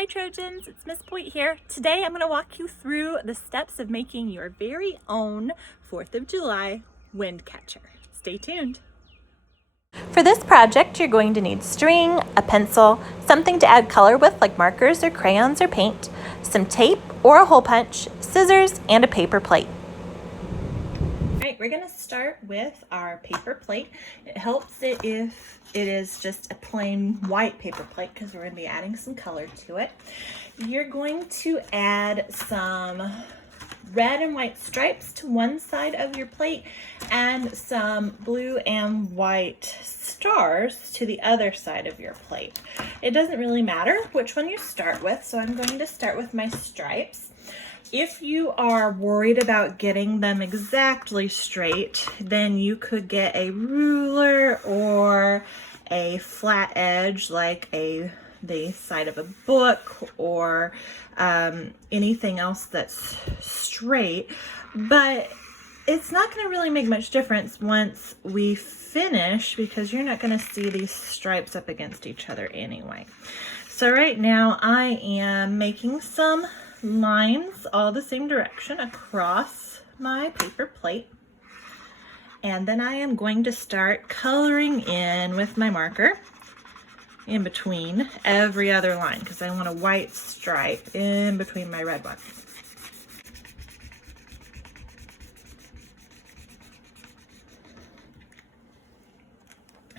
Hi Trojans, it's Miss Point here. Today I'm going to walk you through the steps of making your very own 4th of July wind catcher. Stay tuned. For this project, you're going to need string, a pencil, something to add color with like markers or crayons or paint, some tape or a hole punch, scissors, and a paper plate. Alright, we're going to start with our paper plate. It helps it if it is just a plain white paper plate because we're going to be adding some color to it. You're going to add some red and white stripes to one side of your plate and some blue and white stars to the other side of your plate. It doesn't really matter which one you start with, so I'm going to start with my stripes. If you are worried about getting them exactly straight, then you could get a ruler or a flat edge like the side of a book or anything else that's straight, but it's not going to really make much difference once we finish because you're not going to see these stripes up against each other anyway. So right now I am making some lines all the same direction across my paper plate, and then I am going to start coloring in with my marker in between every other line because I want a white stripe in between my red one.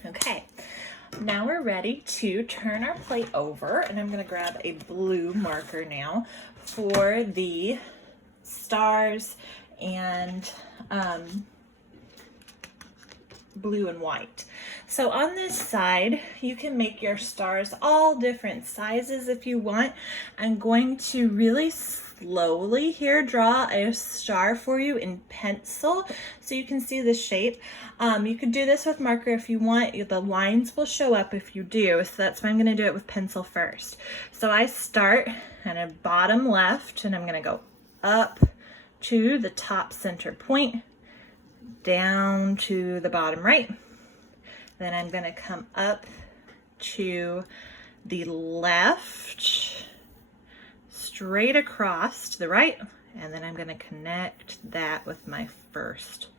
Okay, now we're ready to turn our plate over, and I'm going to grab a blue marker now for the stars and blue and white. So on this side, you can make your stars all different sizes if you want. I'm going to really slowly here draw a star for you in pencil so you can see the shape. You could do this with marker if you want. The lines will show up if you do, so that's why I'm going to do it with pencil first. So I start at a bottom left, and I'm going to go up to the top center point, down to the bottom right. Then I'm going to come up to the left, straight across to the right, and then I'm going to connect that with my first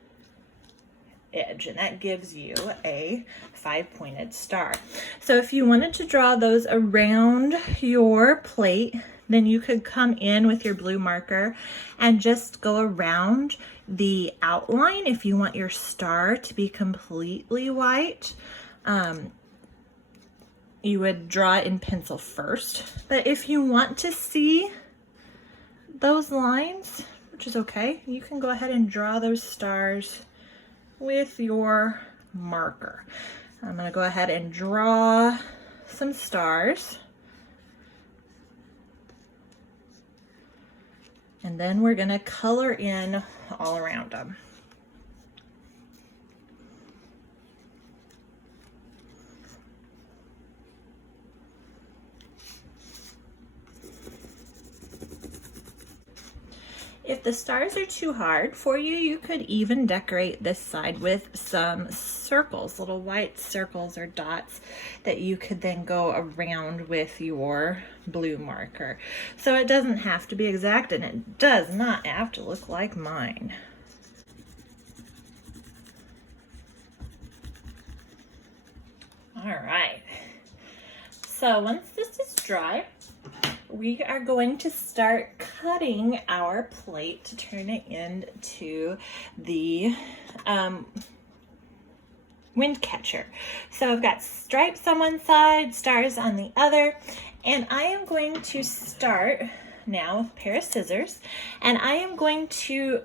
edge, and that gives you a 5-pointed star. So if you wanted to draw those around your plate, then you could come in with your blue marker and just go around the outline. If you want your star to be completely white, you would draw it in pencil first. But if you want to see those lines, which is okay, you can go ahead and draw those stars with your marker. I'm going to go ahead and draw some stars. And then we're going to color in all around them. If the stars are too hard for you, you could even decorate this side with some circles, little white circles or dots that you could then go around with your blue marker. So it doesn't have to be exact, and it does not have to look like mine. All right. So once this is dry, we are going to start cutting our plate to turn it into the wind catcher. So I've got stripes on one side, stars on the other, and I am going to start now with a pair of scissors, and I am going to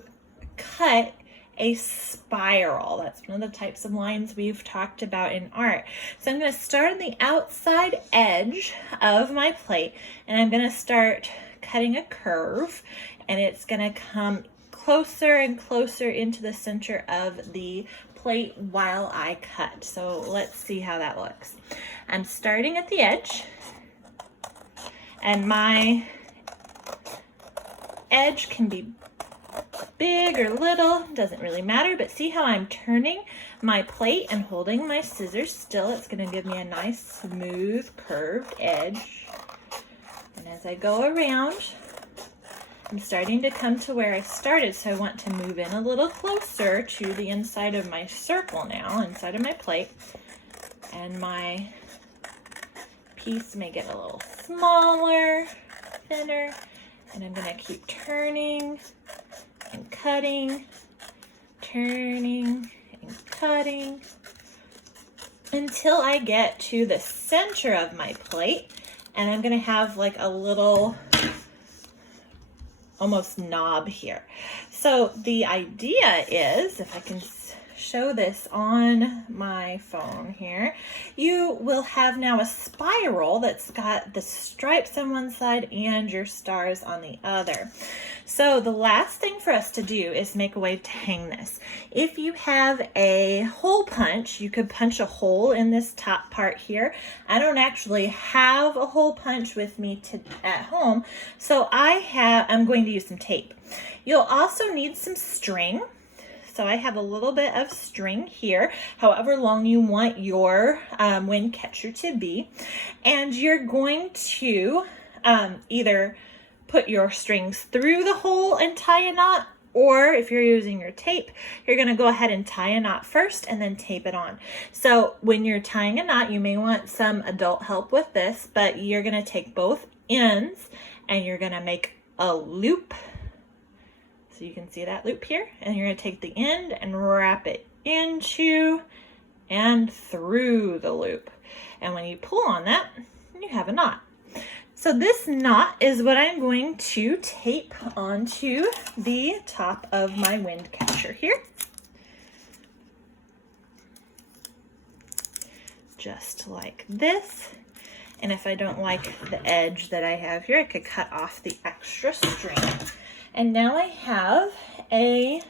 cut a spiral. That's one of the types of lines we've talked about in art. So I'm going to start on the outside edge of my plate, and I'm going to start cutting a curve, and it's going to come closer and closer into the center of the plate while I cut. So let's see how that looks. I'm starting at the edge, and my edge can be big or little, doesn't really matter, but see how I'm turning my plate and holding my scissors still. It's going to give me a nice smooth curved edge. And And as I go around, I'm starting to come to where I started, so I want to move in a little closer to the inside of my circle now, inside of my plate. And my piece may get a little smaller, thinner, and I'm going to keep turning and cutting, turning and cutting until I get to the center of my plate, and I'm going to have like a little almost knob here. So the idea is, if I can show this on my phone here, you will have now a spiral that's got the stripes on one side and your stars on the other. So the last thing for us to do is make a way to hang this. If you have a hole punch, you could punch a hole in this top part here. I don't actually have a hole punch with me at home, so I'm going to use some tape. You'll also need some string. So I have a little bit of string here, however long you want your wind catcher to be. And you're going to either put your strings through the hole and tie a knot, or if you're using your tape, you're going to go ahead and tie a knot first and then tape it on. So when you're tying a knot, you may want some adult help with this, but you're going to take both ends and you're going to make a loop. So you can see that loop here, and you're going to take the end and wrap it into and through the loop. And when you pull on that, you have a knot. So this knot is what I'm going to tape onto the top of my wind catcher here. Just like this. And if I don't like the edge that I have here, I could cut off the extra string. And now I have a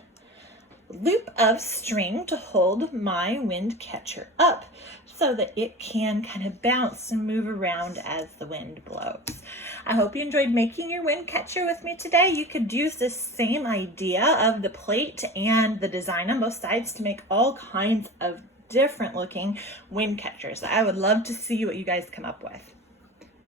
loop of string to hold my wind catcher up so that it can kind of bounce and move around as the wind blows. I hope you enjoyed making your wind catcher with me today. You could use this same idea of the plate and the design on both sides to make all kinds of different looking wind catchers. I would love to see what you guys come up with.